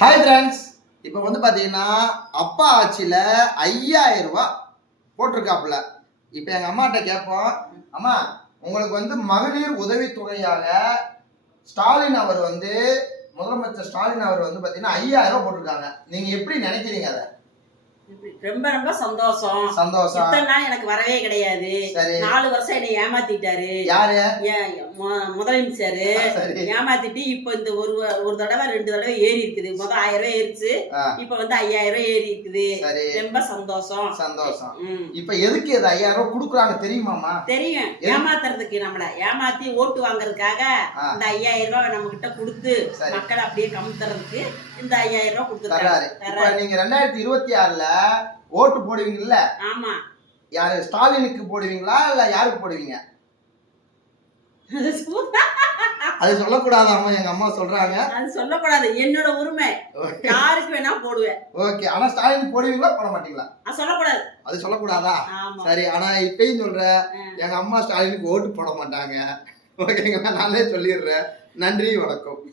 Hi friends, இப்போ பார்த்தீங்கன்னா அப்பா ஆட்சியில் 5000 ரூபாய் போட்டிருக்காப்புல. இப்போ எங்கள் அம்மாட்ட கேட்போம், அம்மா உங்களுக்கு மகளிர் உதவித்தொகையாக ஸ்டாலின் அவர் முதலமைச்சர் ஸ்டாலின் அவர் பார்த்தீங்கன்னா 5000 ரூபாய் போட்டிருக்காங்க. நீங்கள் எப்படி நினைக்கிறீங்க அதை? ரொம்ப ரொம்ப சந்தோஷம். இத்தனை நாள் எனக்கு வரவே கிடையாது. 4 வருஷம் என்னை ஏமாத்திட்டாரு. யாரு? முதலமைச்சர் ஏமாத்திட்டு இப்ப இந்த ஒரு தடவை 2 தடவை ஏறி இருக்குது. 1000 ரூபாய் ஏறிச்சு, இப்ப 5000 ரூபாய் ஏறி இருக்குது. ரொம்ப சந்தோஷம். இப்ப எதுக்கு 5000 ரூபாய் கொடுக்குறாங்க தெரியுமாமா? தெரியும், ஏமாத்துறதுக்கு, நம்மள ஏமாத்தி ஓட்டு வாங்குறதுக்காக இந்த 5000 ரூபாய் நம்ம கிட்ட கொடுத்து மக்களை அப்படியே கமுத்துறதுக்கு இந்த 5000 ரூபாய் கொடுத்துருக்காரு. நீங்க 2026ல ஓட்டு போடுவீங்கல்ல? ஆமா. யாரு, ஸ்டாலினுக்கு போடுவீங்களா இல்ல யாருக்கு போடுவீங்க? அது சொல்லக்கூடாதாமா, எங்க அம்மா சொல்றாங்க. அது சொல்லக்கூடாது, என்னோட உரிமை. யாருக்கு வேணா போடுவேன். ஓகே, ஆனா ஸ்டாலின் போடுவீங்களா போட மாட்டீங்களா? சொல்லக்கூடாது. அது சொல்லக்கூடாதா? சரி, ஆனா இப்பயும் சொல்றேன், எங்க அம்மா ஸ்டாலினுக்கு ஓட்டு போட மாட்டாங்க. ஓகேங்களா, நானே சொல்லிடுறேன். நன்றி, வணக்கம்.